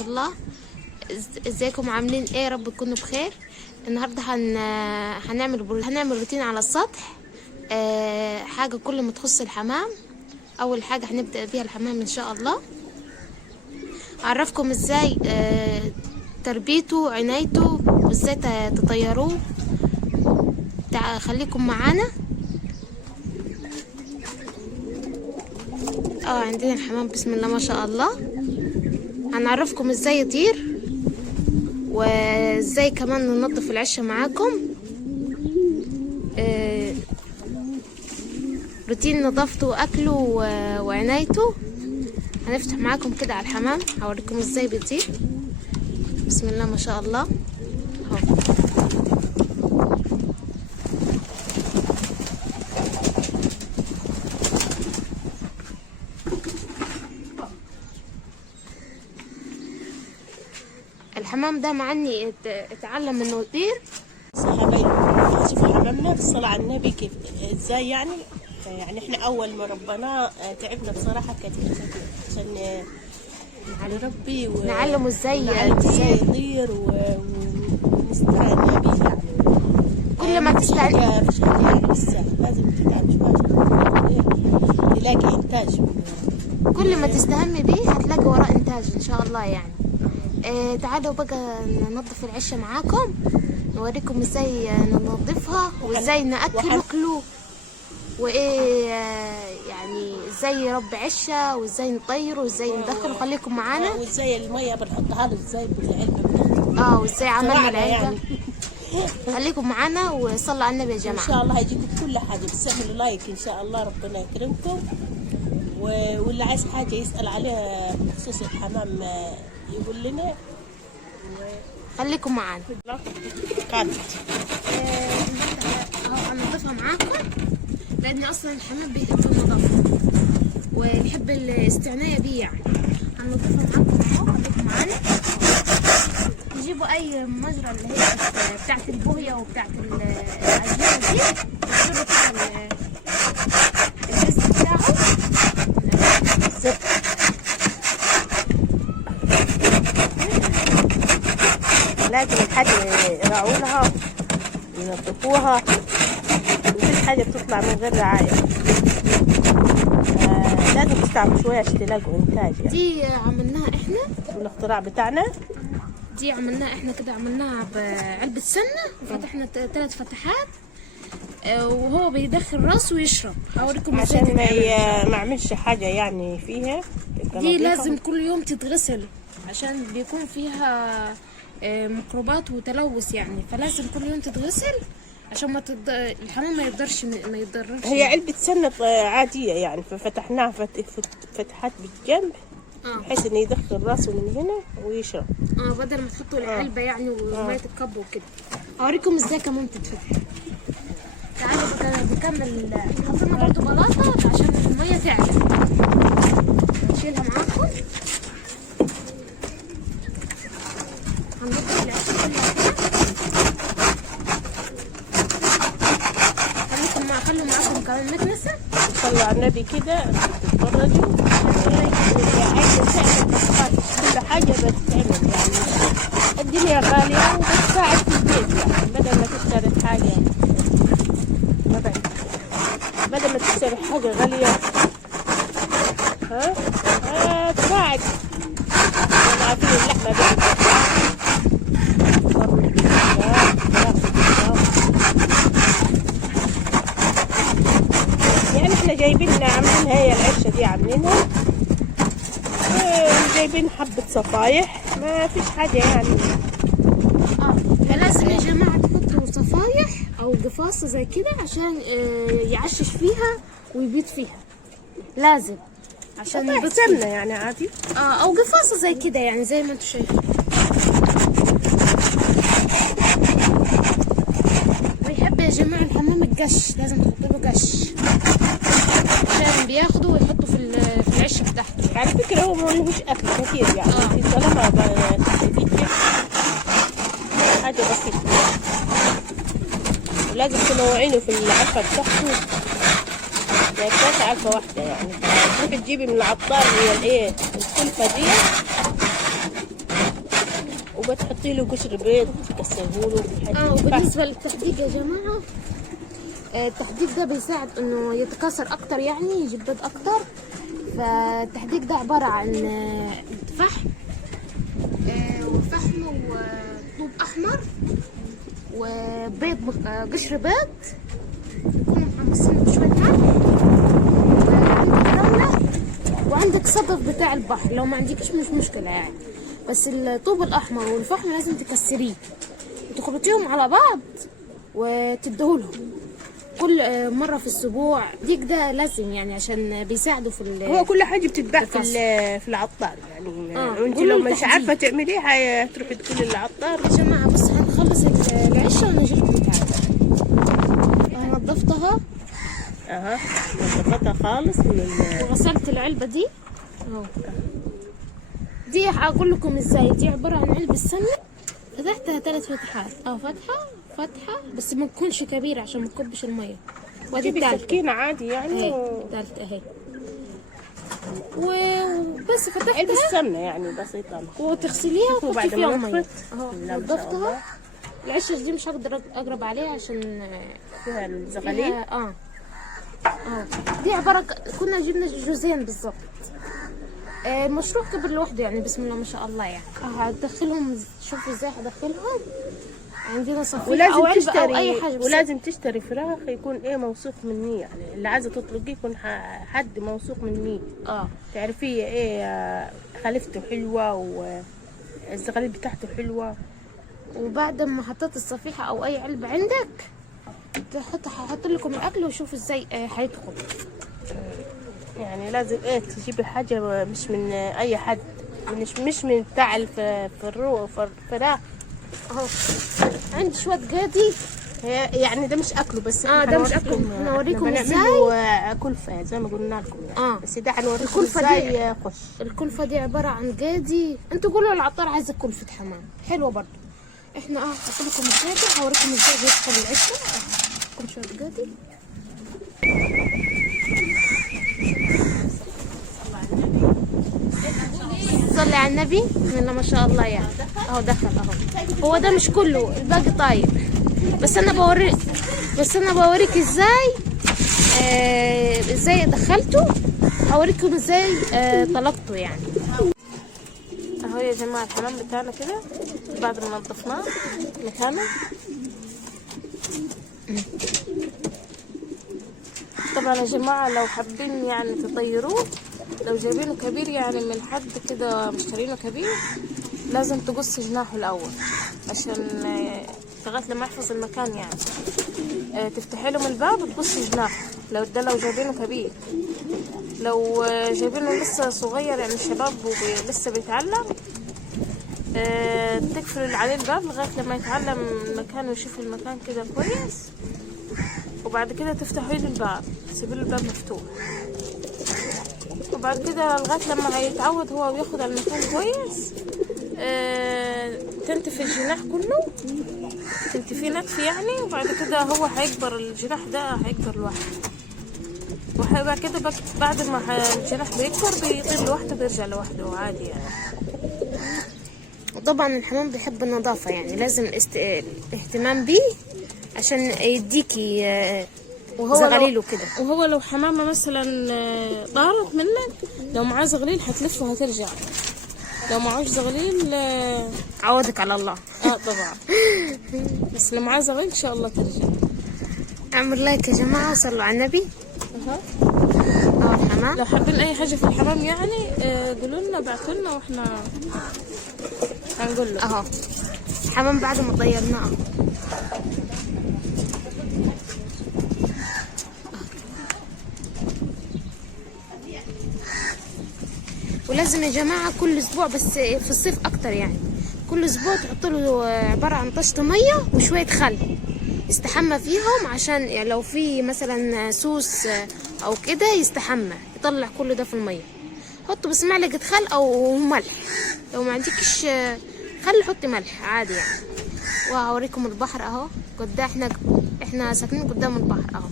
الله. ازيكم عاملين ايه؟ يا رب تكونوا بخير. النهارده هنعمل روتين على السطح. حاجه كل ما تخص الحمام. اول حاجه هنبدا بيها الحمام ان شاء الله. اعرفكم ازاي تربيته وعنايته وازاي تطيروه. خليكم معانا. عندنا الحمام بسم الله ما شاء الله. هنعرفكم ازاي يطير وازاي كمان ننظف العشه معاكم. روتين نظافته واكله وعنايته. هنفتح معاكم كده على الحمام، هوريكم ازاي بيطير. بسم الله ما شاء الله. اهو الحمام ده معني اتعلم انه يطير. صحابي شوف حمامنا بالصلاة على النبي كيف ازاي يعني احنا اول ما ربنا تعبنا بصراحة كتير عشان نربي نعلمه ازاي يطير ونستعنى بيه يعني. كل ما تستعنى مش يعني بالسهل، لازم تتعب شوية تلاقي انتاج. كل ما تستهمي بيه هتلاقي وراه انتاج ان شاء الله يعني. تعالوا بقى ننظف العشه معاكم، نوريكم ازاي ننظفها وازاي ناكله وايه يعني ازاي يربي عشه وازاي نطيره وازاي ندخله. خليكم معانا. وازاي الميه بنحطها له ازاي بالعلبه وازاي عملنا العلبه يعني. خليكم معانا وصلوا على النبي يا جماعه. ان شاء الله هيجيكم كل حاجه، بس اعملوا لايك ان شاء الله، ربنا يكرمكم. واللي عايز حاجه يسال عليها بخصوص الحمام يقول لنا. خليكم معانا. هننظفها معاكم لان اصلا الحمام بيحب النظافه ويحب الاستعنايه بيه يعني. هننظفها معاكم اهو. خليكم معانا. تجيبوا اي مجرى اللي هي بتاعت البويه وبتاعت العجينه دي، تشيلوا كده البس بتاعه. لازم الحاجة يراعونها ينظفوها، مفيش حاجة بتطلع من غير رعاية. لازم تستعملوا شوية عشان تلاقوا إنتاج يعني. دي عملناها إحنا والاختراع بتاعنا. دي عملناها إحنا كده، عملناها بعلبة سمنة وفتحنا 3 فتحات وهو بيدخل راسه ويشرب. هوريكم عشان ما عملش حاجة يعني فيها. دي لازم كل يوم تتغسل عشان بيكون فيها ميكروبات وتلوث يعني، فلازم كل يوم تتغسل عشان الحمام ما يقدرش ما يتضررش. هي علبة سمنة عادية يعني، ففتحناها فتحات بالجنب بحيث انه يدخل راسه من هنا ويشرب. بدل ما تحطوا العلبة يعني ومية الكب وكده. هوريكم ازاي كمان تتفتح. تعالوا بقى نكمل. حطينا برضه بلاطة عشان المية تعلى. نشيلها معاكم. هننظف العشة كلها كده. خلوا معاكم كمان مكنسة. صلوا على النبي كده تتفرجوا. كل حاجة بتتعمل يعني. الدنيا غالية وبتساعد في البيت يعني، بدل ما تشتري حاجة بدل ما تشتري حاجة غالية تساعد. احنا عارفين اللحمة يعني احنا جايبين عاملين هي العشة دي عاملينها وجايبين حبة صفايح، ما فيش حاجة يعني. فلازم يا جماعة تحطوا صفايح او قفاصة زي كده عشان يعشش فيها ويبيض فيها. لازم عشان يبيض سمنة يعني عادي. او قفاصة زي كده يعني زي ما انتوا شايفين. ويحب يا جماعة الحمام القش، لازم تحطوا له قش عشان بياخده ويحطه في العش بتاعته. على فكرة هو ملهوش أكل كتير يعني. طالما حاجة بسيطة، ولازم تنوعينه في العفة بتاعته. يعني كانت علبة واحدة يعني، تروحي تجيبي من العطار هي الايه السلفة دي وبتحطي له قشر بيض تكسره له. وبالنسبه للتحديق يا جماعه، التحديق ده بيساعد انه يتكاثر اكتر، يعني يجيب بيض اكتر. فالتحديق ده عباره عن فحم وفحم وطوب احمر وبيض، قشر بيض يكونوا محمصين بشويه ملح ورمله، وعندك صدف بتاع البحر. لو ما عندكش مش مشكله يعني، بس الطوب الاحمر والفحم لازم تكسريه وتخلطيهم على بعض وتدهولهم كل مره في الاسبوع. ديك ده لازم يعني عشان بيساعدوا في هو كل حاجه بتتباع في العطار يعني. وانت لو مش عارفه تعمليها تروحي تقولي للعطار. يا جماعه بس هنخلص العشه ونجي لكم تعالوا. نظفتها نظفتها خالص وغسلت العلبه دي اهو. دي هقول لكم ازاي. دي عباره عن علبه سمنه فتحتها 3 فتحات، فتحه بس ما تكونش كبيره عشان ما تكبش الميه. ودي بالسكينه عادي يعني. الثالثه اهي وبس فتحتها. علبه السمنه يعني بسيطه، وتغسليها وتحطي فيها ميه اهو. نظفتها. العشش دي مش هقدر اقرب عليها عشان فيها الزغاليل. دي عباره كنا جبنا جوزين بالظبط. مشروع كبر لوحده يعني، بسم الله ما شاء الله يعني. هدخلهم، شوفوا ازاي هدخلهم. عندنا صفيحه او علبه او اي حاجه. ولازم تشتري فراخ يكون موثوق مني يعني. اللي عايزه تطلقيه يكون حد موثوق مني. تعرفيه خلفته حلوه والزغاليل بتاعته حلوه. وبعد ما حطيت الصفيحه او اي علبه عندك هحط لكم الاكل وشوفوا ازاي هيدخل. يعني لازم تجيبي حاجه مش من اي حد، مش من بتاع الفراخ. اهو عندي شويه قادي. يعني ده مش اكله بس. ده مش اكله. هنوريكم ازاي كلفه زي ما قلنا لكم يعني. بس ده هنوريكم ازاي يخش. الكلفه دي عباره عن قادي. انتوا قولوا للعطار عايزه كلفه حمام حلوه برضو. احنا هحط لكم القادي، هوريكم ازاي بيدخل العشه. كل شويه قادي. صلي على النبي. بسم الله ما شاء الله يعني. اهو دخل اهو. هو ده مش كله، الباقي طاير. بس انا بوريك ازاي ازاي دخلته. هوريكم ازاي طلقته يعني. اهو يا جماعه الحمام بتاعنا كده بعد ما نظفناه مكانه. طبعا يا جماعه لو حابين يعني تطيروه، لو جايبينه كبير يعني من حد كده مشترينه كبير، لازم تقص جناحه الاول عشان لغايه لما يحفظ المكان يعني. تفتحي له من الباب وتقصي جناحه لو جايبينه كبير. لو جايبينه لسه صغير يعني شباب ولسه بيتعلم، تقفل عليه الباب لغايه لما يتعلم المكان ويشوف المكان كده كويس، وبعد كده تفتحي له الباب، تسيبي له الباب مفتوح، وبعد كده لغايه لما هيتعود هو وياخد على المكان كويس. تنتفي الجناح كله، تنتفيه نتف يعني، وبعد كده هو هيكبر. الجناح ده هيكبر لوحده، وبعد كده بعد ما الجناح بيكبر بيطير لوحده، بيرجع لوحده عادي يعني. وطبعا الحمام بيحب النظافه يعني، لازم اهتمام بيه عشان يديكي زغاليل وكده. وهو لو حمامه مثلا طارت منك، لو معاه زغليل هتلف وهترجع، لو معوش زغليل عوضك على الله. طبعا. بس لو معاه زغليل ان شاء الله ترجع. اعمل لايك يا جماعه وصلوا على النبي. الحمام لو حابين اي حاجه في الحمام يعني قولوا لنا، ابعتوا لنا واحنا هنقول له. اهو الحمام بعد ما طيرناه. ولازم يا جماعه كل اسبوع، بس في الصيف اكتر يعني، كل اسبوع تحطوا له عباره عن طشة ميه وشويه خل يستحمى فيهم، عشان يعني لو في مثلا سوس او كده يستحمى، يطلع كل ده في الميه. حطوا بس معلقه خل او ملح، لو ما عندكش خل حطي ملح عادي يعني. وهوريكم البحر اهو قدام. احنا ساكنين قدام البحر اهو.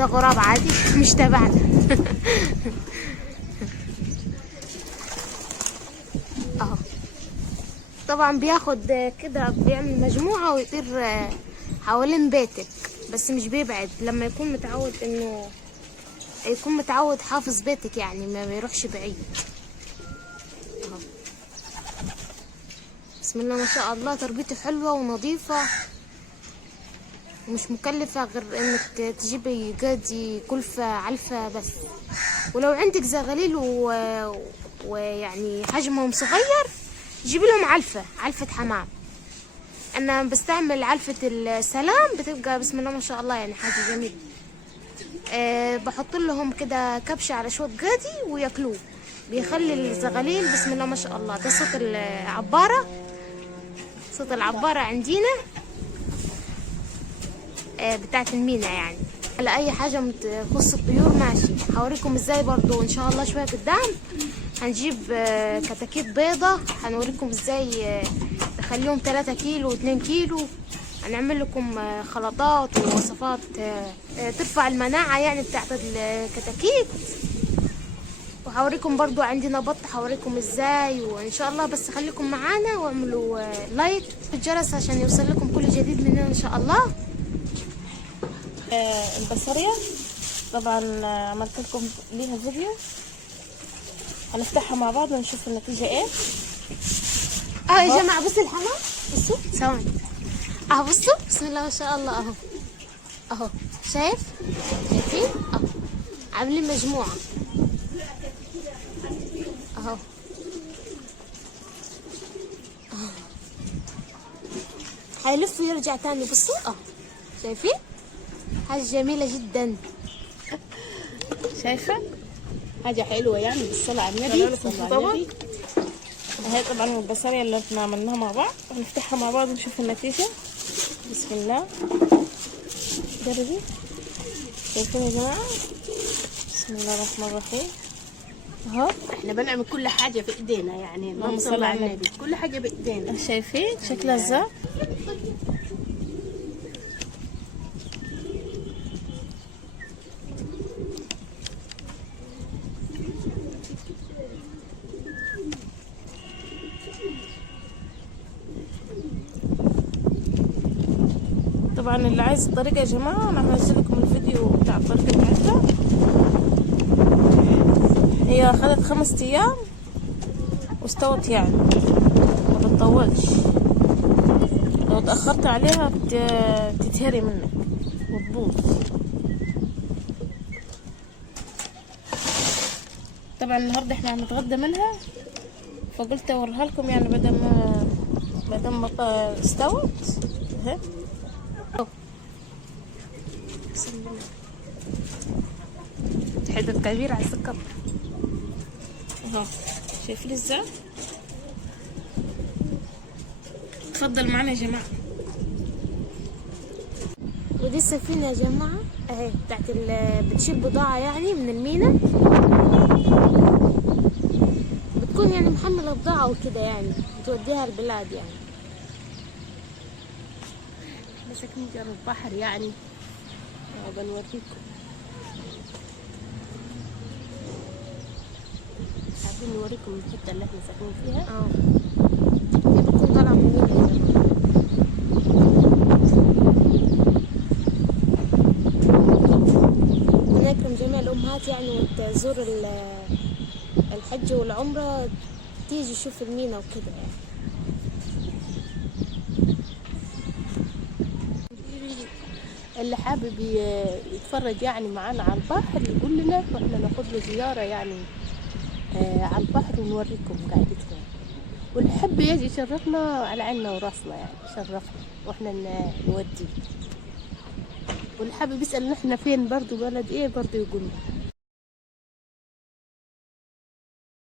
ده غراب عادي مش تبعنا. اهو طبعا بياخد كده، بيعمل مجموعة ويطير حوالين بيتك، بس مش بيبعد لما يكون متعود انه يكون متعود حافظ بيتك، يعني ما بيروحش بعيد. اهو بسم الله ما شاء الله، تربيته حلوة ونظيفة ومش مكلفة غير انك تجيبي قادي كلفة علفة بس. ولو عندك زغاليل ويعني حجمهم صغير جيبي لهم علفة حمام. انا بستعمل علفة السلام، بتبقى بسم الله ما شاء الله يعني حاجة جميلة. بحط لهم كده كبشة على شوية قادي وياكلوه، بيخلي الزغاليل بسم الله ما شاء الله. ده صوت العبارة، صوت العبارة عندنا بتاعت المينا يعني. على اي حاجة تخص الطيور ماشي. هوريكم ازاي برضو ان شاء الله شوية قدام هنجيب كتاكيت بيضة، هنوريكم ازاي نخليهم 3 كيلو و2 كيلو. هنعمل لكم خلطات ووصفات ترفع المناعة يعني بتاعت الكتاكيت. وهوريكم برضو عندنا بط، هوريكم ازاي وان شاء الله. بس خليكم معانا واعملوا لايك والجرس عشان يوصل لكم كل جديد مننا ان شاء الله. البصرية طبعا عملت لكم ليها فيديو، هنفتحها مع بعض ونشوف النتيجة ايه. يا جماعة بصوا الحمام، بصوا ثواني اهو، بصوا بسم الله ما شاء الله. اهو اهو شايفين اهو عاملين مجموعة اهو. هيلف ويرجع تاني، بصوا اهو شايفين، حاجة جميلة جدا. شايفة حاجة حلوة يعني بالصلاة على النبي. طبعا هي طبعا البصرية اللي احنا عملناها مع بعض، هنفتحها مع بعض ونشوف النتيجة. بسم الله. جربي، شايفين يا جماعة؟ بسم الله الرحمن الرحيم. اهو احنا بنعمل كل حاجة في ايدينا يعني، اللهم صل على النبي، كل حاجة بايدينا. شايفين شكلها ازاي؟ طبعا اللي عايز الطريقة يا جماعة انا هنزل لكم الفيديو بتاع الطريقة بتاعتها. هي اخذت 5 ايام واستوت يعني ما بتطولش. لو تأخرت عليها بتتهري منك وتبوظ. طبعا النهارده احنا هنتغدى منها، فقلت اوريها لكم يعني بدل ما استوت اهي. حتة كبيرة على السكر اهو، شايفين ازاي؟ اتفضل معنا يا جماعة. ودي السفينة يا جماعة اهي بتاعت بتشيل بضاعة يعني من المينا، بتكون يعني محملة بضاعة وكده يعني بتوديها البلاد يعني. احنا ساكنين جنب البحر يعني، بنوريكم. حابين نوريكم الحتة اللي احنا ساكنين فيها. دي بتكون طالعة من المينا يا جماعة. ونكرم جميع الأمهات يعني وتزور الحج والعمرة، تيجي تشوف المينا وكده يعني. اللي حابب يتفرج يعني معانا على البحر يقول لنا واحنا ناخد له زيارة يعني على البحر ونوريكم قاعدتنا. واللي حب يجي يشرفنا على عيننا وراسنا يعني، شرفنا واحنا نوديه. واللي حابب يسأل نحن فين برضو بلد ايه برضو يقول لنا.